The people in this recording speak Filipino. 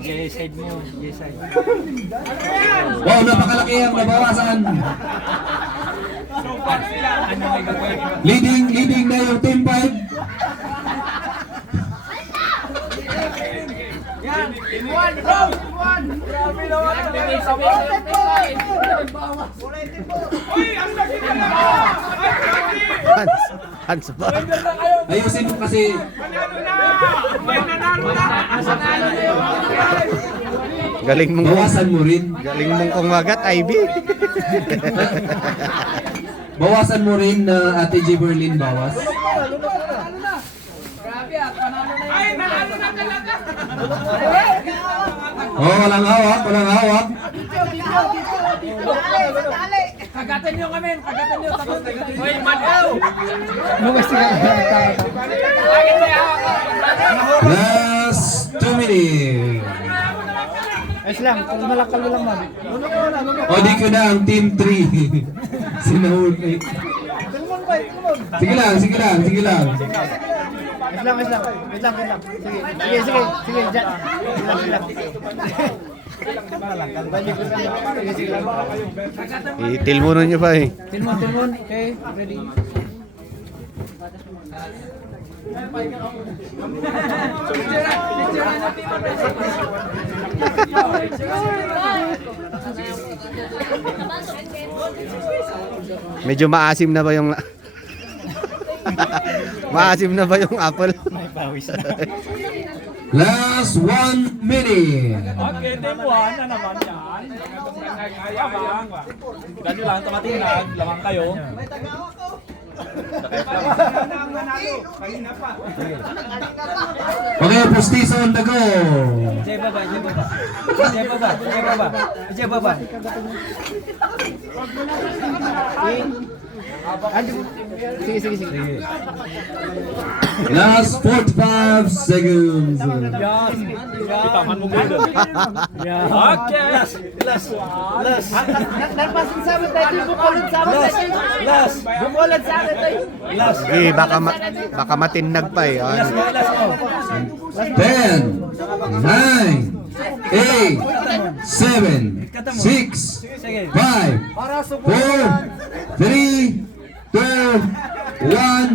J-side mo, J-side. Wow, napakalaki ang nabawasan. Leading na yung team 5. Team 1, bro! Team 1! Grabe naman! Uy! Ang laki na lang! Hans ba? Ayusin mo kasi. Manalo na! May nanalo na! Nanalo na yung Galing mong Bawasan mo rin. galing mong kumagat, Ivy. Bawasan mo rin na Ate J. Berlin bawas. Grabe at panalo na yun! Ay! Nanalo na talaga! Oh, walang hawak, walang hawak. Kagatan nyo kami! Kagatan nyo! Uy! Manaw! Last 2 minutes. Ayos lang, kalma lang man. O di ko na ang team 3. Sinahuli. Sige lang, sige lang, sige lang. Ayos lang. Wait lang. Sige, dyan. Sige lang. Itilmunan nyo pa eh. Tilmon. Okay, ready. Medyo maasim na ba yung maasim na ba yung apple? May pawis na. Last 1 minute. Okay, team 1 na naman yan. Ayabang. Ganyo lang, tumatinag. Lamang kayo. Okay, postizo on the go. Jay baba. Sige. Last 45 seconds. Itaman mo gulo. Okay. Last. Nagpasin sa amin tayo, bumukulod sa amin tayo. Bumukulod sa amin tayo. Sige, baka matinag pa eh. Ano? 10, 9, 8, 7, 6, 5, 4, 3, 2, 1.